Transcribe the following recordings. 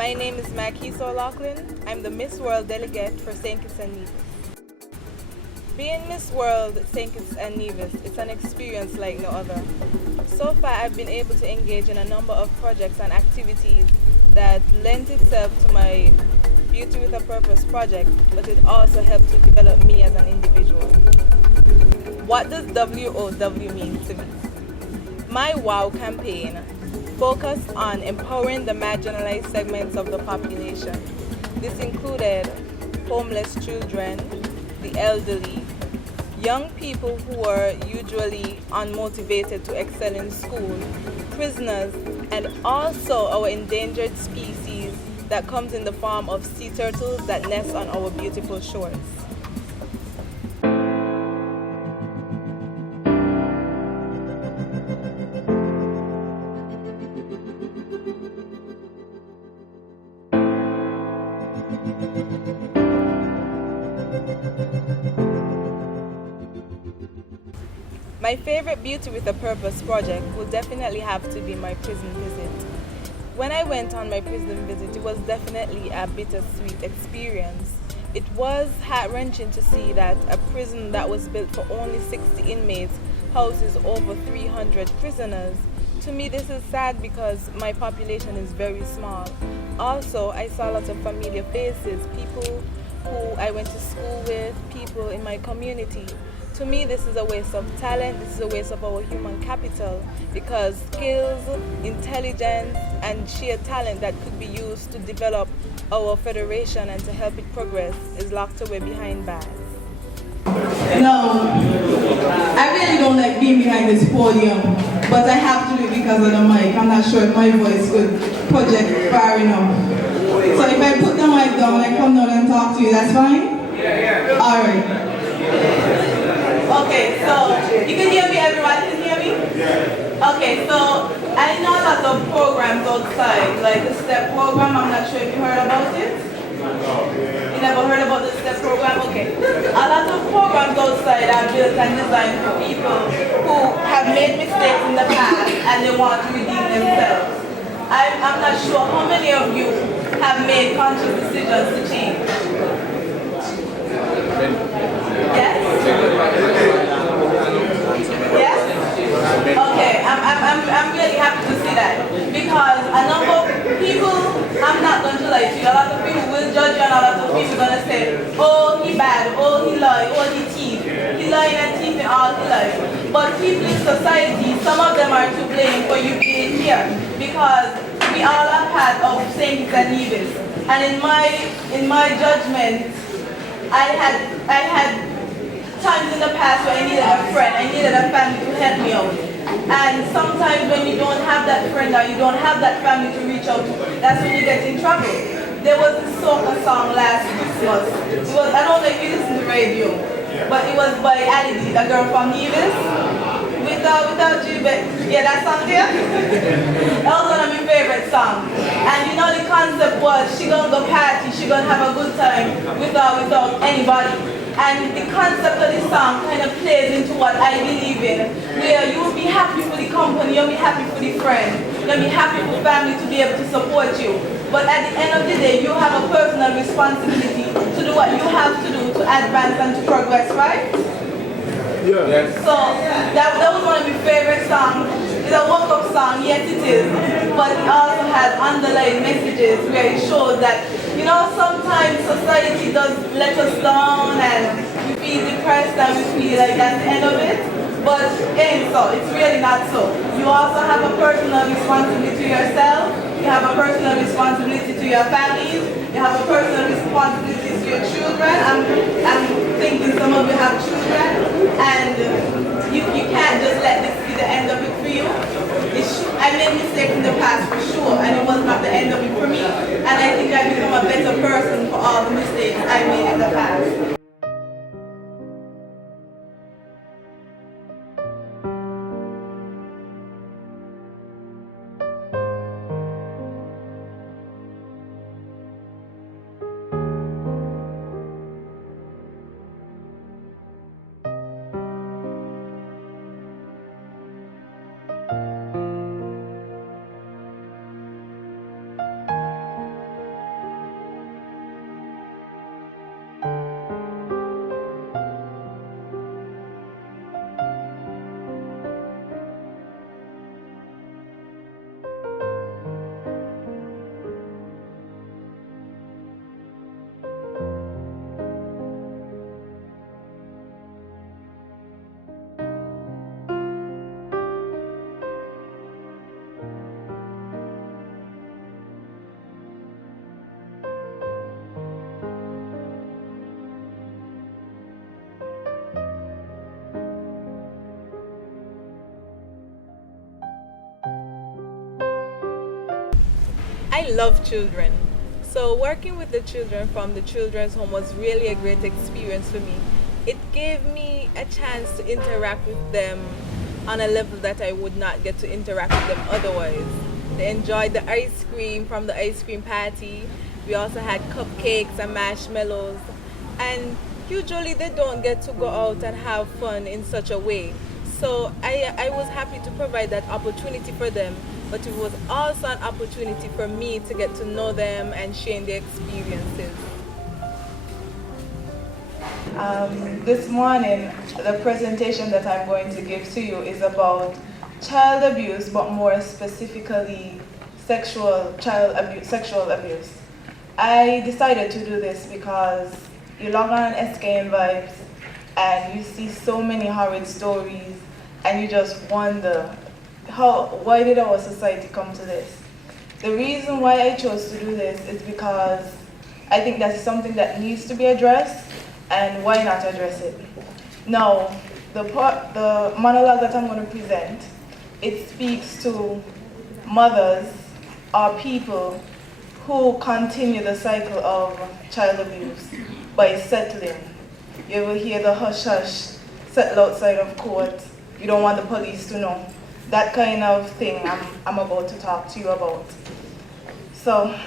My name is Mackie O'Loughlin. I'm the Miss World delegate for St. Kitts and Nevis. Being Miss World St. Kitts and Nevis, it's an experience like no other. So far, I've been able to engage in a number of projects and activities that lend itself to my Beauty with a Purpose project, but it also helped to develop me as an individual. What does WOW mean to me? My WOW campaign focused on empowering the marginalized segments of the population. This included homeless children, the elderly, young people who were usually unmotivated to excel in school, prisoners, and also our endangered species that comes in the form of sea turtles that nest on our beautiful shores. My favorite Beauty with a Purpose project will definitely have to be my prison visit. When I went on my prison visit, it was definitely a bittersweet experience. It was heart-wrenching to see that a prison that was built for only 60 inmates houses over 300 prisoners. To me, this is sad because my population is very small. Also, I saw lots of familiar faces, people who I went to school with, people in my community. To me, this is a waste of talent, this is a waste of our human capital, because skills, intelligence, and sheer talent that could be used to develop our federation and to help it progress is locked away behind bars. No, I really don't like being behind this podium, but I have to do it because of the mic. I'm not sure if my voice would project far enough. So if I put the mic down and I come down and talk to you, that's fine? Yeah. All right. Okay, so you can hear me, everyone can hear me? Yeah. Okay, so I know lots of programs outside, like the STEP program. I'm not sure if you heard about it. You never heard about the STEP program? Okay. A lot of programs outside are built and designed for people who have made mistakes in the past and they want to redeem themselves. I'm not sure how many of you have made conscious decisions to change. Yes? Yes? Okay, I'm really happy to see that, because a number of people, I'm not going to lie to you, a lot of people will judge you and a lot of people are going to say, oh, he bad, oh, he lie, oh, he thief, he lying and thieving all he lies. But people in society, some of them are to blame for you being here, because we all are part of St. Kitts and Nevis. And in my judgment, I had times in the past where I needed a friend, I needed a family to help me out. And sometimes when you don't have that friend or you don't have that family to reach out to, that's when you get in trouble. There was this soca song last Christmas. I don't know if you listen to radio, but it was by Ali, a girl from Nevis. Without you, but yeah, that song there? That was one of my favorite songs. And you know the concept was she gonna go party, she gonna have a good time without anybody. And the concept of this song kind of plays into what I believe in, where you'll be happy for the company, you'll be happy for the friend, you'll be happy for family to be able to support you. But at the end of the day, you have a personal responsibility to do what you have to do to advance and to progress, right? Yeah. So that was one of my favorite songs. It's a woke-up song, yes it is, but it also has underlying messages where it shows that, you know, sometimes society does let us down and we feel depressed and we feel like that's the end of it. But ain't so, it's really not so. You also have a personal responsibility to yourself, you have a personal responsibility to your families, you have a personal responsibility to your children. I'm thinking some of you have children, and you can't just let this be the end of it for you. I made mistakes in the past for sure, and it was not the end of it for me. And I think I've become a better person for all the mistakes I made in the past. I love children. So working with the children from the children's home was really a great experience for me. It gave me a chance to interact with them on a level that I would not get to interact with them otherwise. They enjoyed the ice cream from the ice cream party. We also had cupcakes and marshmallows. And usually they don't get to go out and have fun in such a way. So I was happy to provide that opportunity for them, but it was also an opportunity for me to get to know them and share their experiences. This morning, the presentation that I'm going to give to you is about child abuse, but more specifically child abuse, sexual abuse. I decided to do this because you log on SKN Vibes and you see so many horrid stories and you just wonder, why did our society come to this? The reason why I chose to do this is because I think that's something that needs to be addressed, and why not address it? Now, the monologue that I'm going to present, it speaks to mothers or people who continue the cycle of child abuse by settling. You will hear the hush hush, settle outside of court, you don't want the police to know. That kind of thing I'm about to talk to you about. So,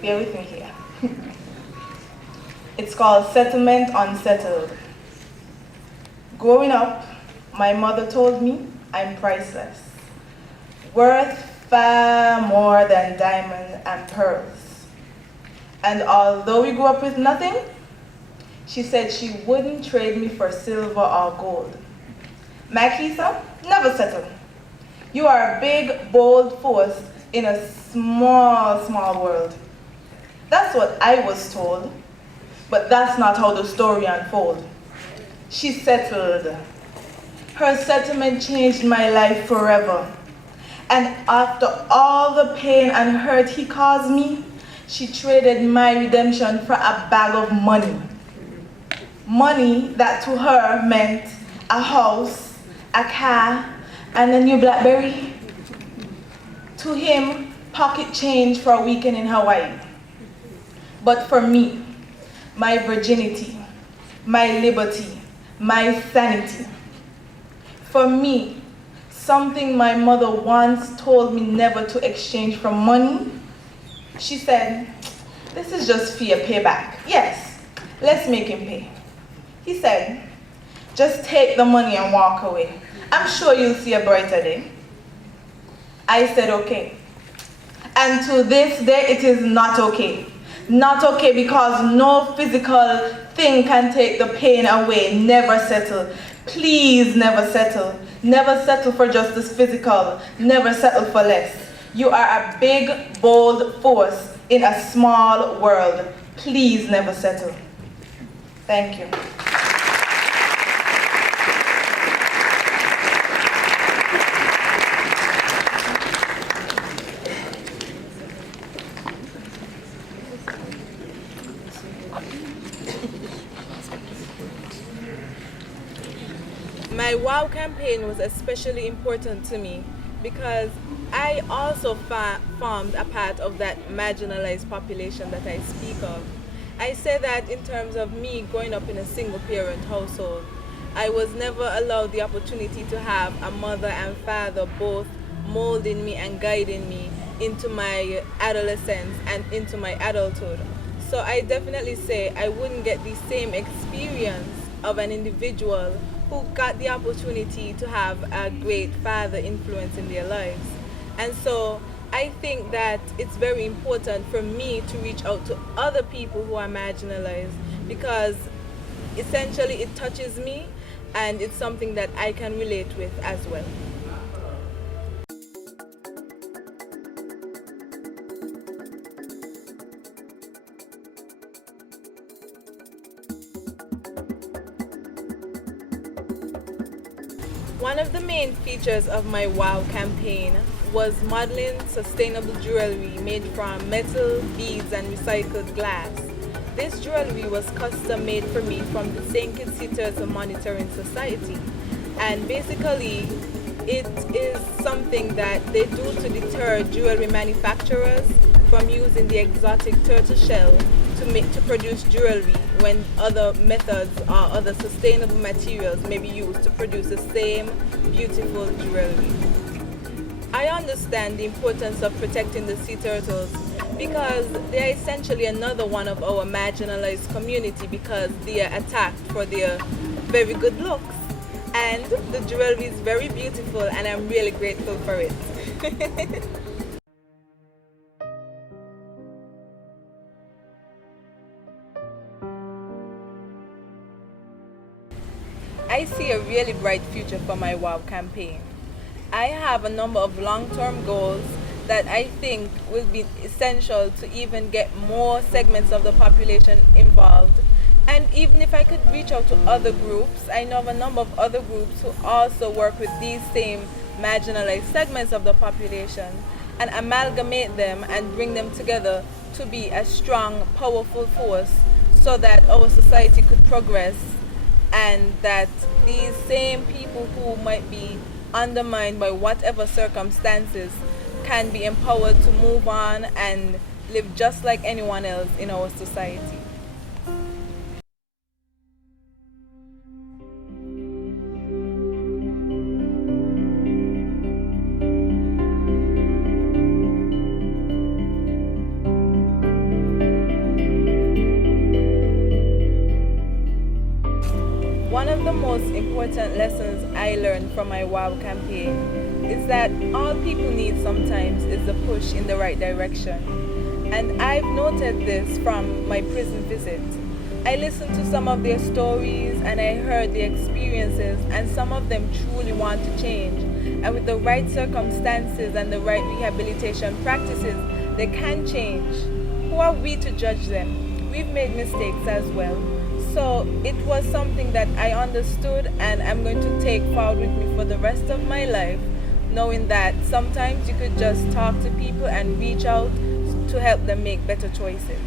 bear with me here. It's called Settlement Unsettled. Growing up, my mother told me I'm priceless, worth far more than diamonds and pearls. And although we grew up with nothing, she said she wouldn't trade me for silver or gold. Makisa, never settle. You are a big, bold force in a small, small world. That's what I was told, but that's not how the story unfolds. She settled. Her settlement changed my life forever. And after all the pain and hurt he caused me, she traded my redemption for a bag of money. Money that to her meant a house, a car, and a new BlackBerry. To him, pocket change for a weekend in Hawaii. But for me, my virginity, my liberty, my sanity. For me, something my mother once told me never to exchange for money. She said, this is just fear payback. Yes, let's make him pay. He said, just take the money and walk away. I'm sure you'll see a brighter day. I said, okay. And to this day, it is not okay. Not okay because no physical thing can take the pain away. Never settle. Please never settle. Never settle for just this physical. Never settle for less. You are a big, bold force in a small world. Please never settle. Thank you. My WOW campaign was especially important to me because I also formed a part of that marginalized population that I speak of. I say that in terms of me growing up in a single parent household, I was never allowed the opportunity to have a mother and father both molding me and guiding me into my adolescence and into my adulthood. So I definitely say I wouldn't get the same experience of an individual who got the opportunity to have a great father influence in their lives. And so I think that it's very important for me to reach out to other people who are marginalized because essentially it touches me and it's something that I can relate with as well. One of the main features of my WOW campaign was modeling sustainable jewelry made from metal, beads, and recycled glass. This jewelry was custom made for me from the St. Kitts Sitters Monitoring Society. And basically, it is something that they do to deter jewelry manufacturers from using the exotic turtle shell to produce jewelry when other methods or other sustainable materials may be used to produce the same beautiful jewelry. I understand the importance of protecting the sea turtles because they are essentially another one of our marginalized community because they are attacked for their very good looks. And the jewelry is very beautiful and I'm really grateful for it. I see a really bright future for my WOW campaign. I have a number of long-term goals that I think will be essential to even get more segments of the population involved. And even if I could reach out to other groups, I know of a number of other groups who also work with these same marginalized segments of the population and amalgamate them and bring them together to be a strong, powerful force so that our society could progress and that these same people who might be undermined by whatever circumstances can be empowered to move on and live just like anyone else in our society. One of the most important lessons I learned from my WOW campaign is that all people need sometimes is a push in the right direction. And I've noted this from my prison visit. I listened to some of their stories and I heard their experiences, and some of them truly want to change. And with the right circumstances and the right rehabilitation practices, they can change. Who are we to judge them? We've made mistakes as well. So it was something that I understood and I'm going to take forward with me for the rest of my life, knowing that sometimes you could just talk to people and reach out to help them make better choices.